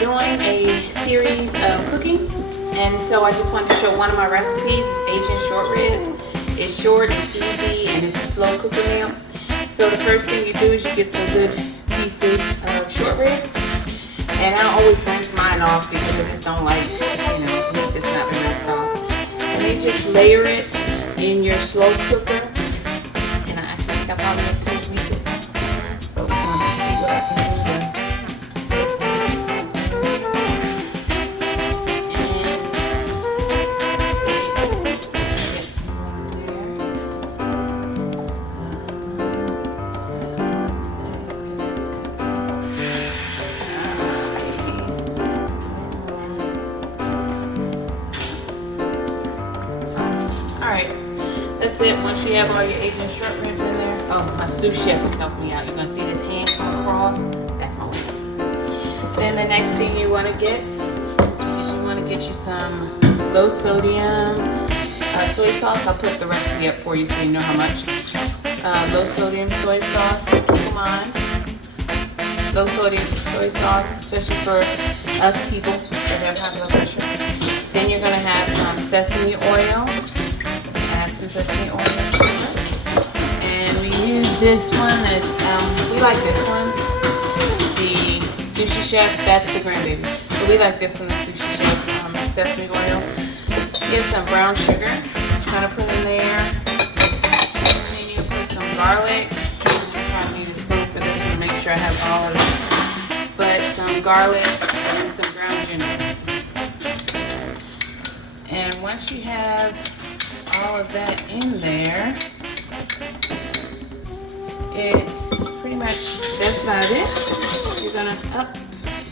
doing a series of cooking, and so I just wanted to show one of my recipes. It's Asian short ribs. It's short, it's easy, and it's a slow cooker meal. So the first thing you do is you get some good pieces of short rib, and I always rinse mine off because I just don't like, meat that's not been rinsed off. And you just layer it in your slow cooker, and I actually think I probably have too much meat this time, but we're going to see what I can do. Alright, that's it. Once you have all your Asian short ribs in there. Oh, my sous chef is helping me out. You're going to see this hand come across. That's my wife. Then the next thing you want to get is you want to get you some low sodium soy sauce. I'll put the recipe up for you so you know how much. Low sodium soy sauce. Keep in mind, low sodium soy sauce, especially for us people that have high blood pressure. Then you're going to have some sesame oil. Add some sesame oil. And we use this one that, we like this one. The Sushi Chef, that's the grandbaby. But we like this one, the Sushi Chef, sesame oil. Get some brown sugar, kind of put in there. And then you put some garlic. I need a spoon for this one to make sure I have all of it. But some garlic and some ground ginger. And once you have all of that in there, it's pretty much, that's about it. You're gonna,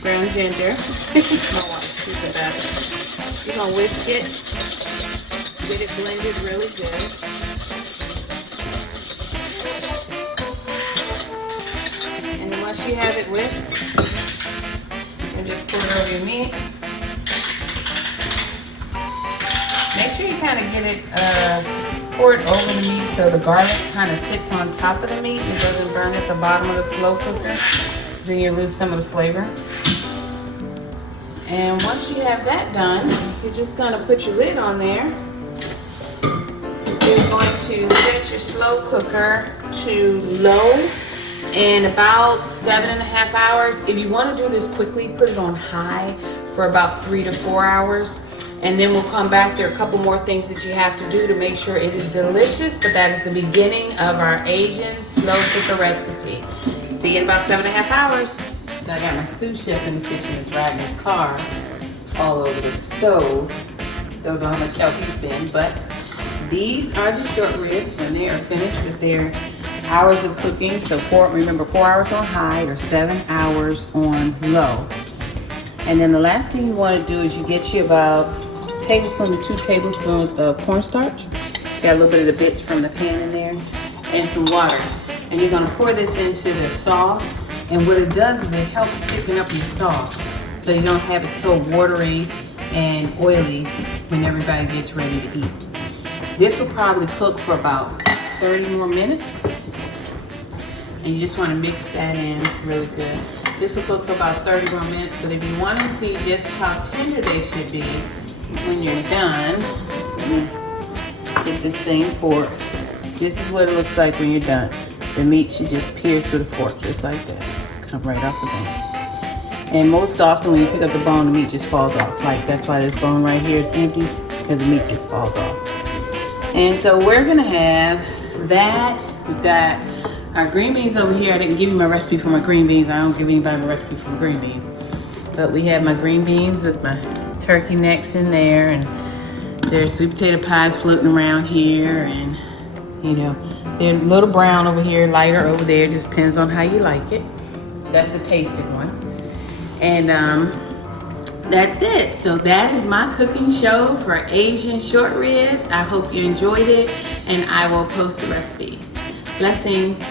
ground ginger. No water, keep it back. You're gonna whisk it, get it blended really good. And then once you have it whisked, you just pour it over your meat. Make sure you kind of get it, pour it over the meat so the garlic kind of sits on top of the meat and doesn't burn at the bottom of the slow cooker. Then you lose some of the flavor. And once you have that done, you're just going to put your lid on there. You're going to set your slow cooker to low in about 7.5 hours. If you want to do this quickly, put it on high for about 3 to 4 hours. And then we'll come back. There are a couple more things that you have to do to make sure it is delicious, but that is the beginning of our Asian slow cooker recipe. See you in about 7.5 hours. So I got my sous chef in the kitchen that's riding his car all over the stove. Don't know how much help he's been, but these are the short ribs when they are finished with their hours of cooking. So remember 4 hours on high or 7 hours on low. And then the last thing you want to do is you get you about a tablespoon to 2 tablespoons of cornstarch. Got a little bit of the bits from the pan in there, and some water. And you're going to pour this into the sauce. And what it does is it helps thicken up your sauce, so you don't have it so watery and oily when everybody gets ready to eat. This will probably cook for about 30 more minutes. And you just want to mix that in really good. This will cook for about 30 more minutes, but if you want to see just how tender they should be when you're done, let me get this same fork. This is what it looks like when you're done. The meat should just pierce with a fork, just like that. Just come right off the bone. And most often when you pick up the bone, the meat just falls off. Like, that's why this bone right here is empty, because the meat just falls off. And so we're gonna have that. We've got our green beans over here. I didn't give you my recipe for my green beans. I don't give anybody my recipe for green beans. But we have my green beans with my turkey necks in there, and there's sweet potato pies floating around here, and they're a little brown over here, lighter over there. Just depends on how you like it. That's a tasting one. And that's it. So that is my cooking show for Asian short ribs. I hope you enjoyed it, and I will post the recipe. Blessings.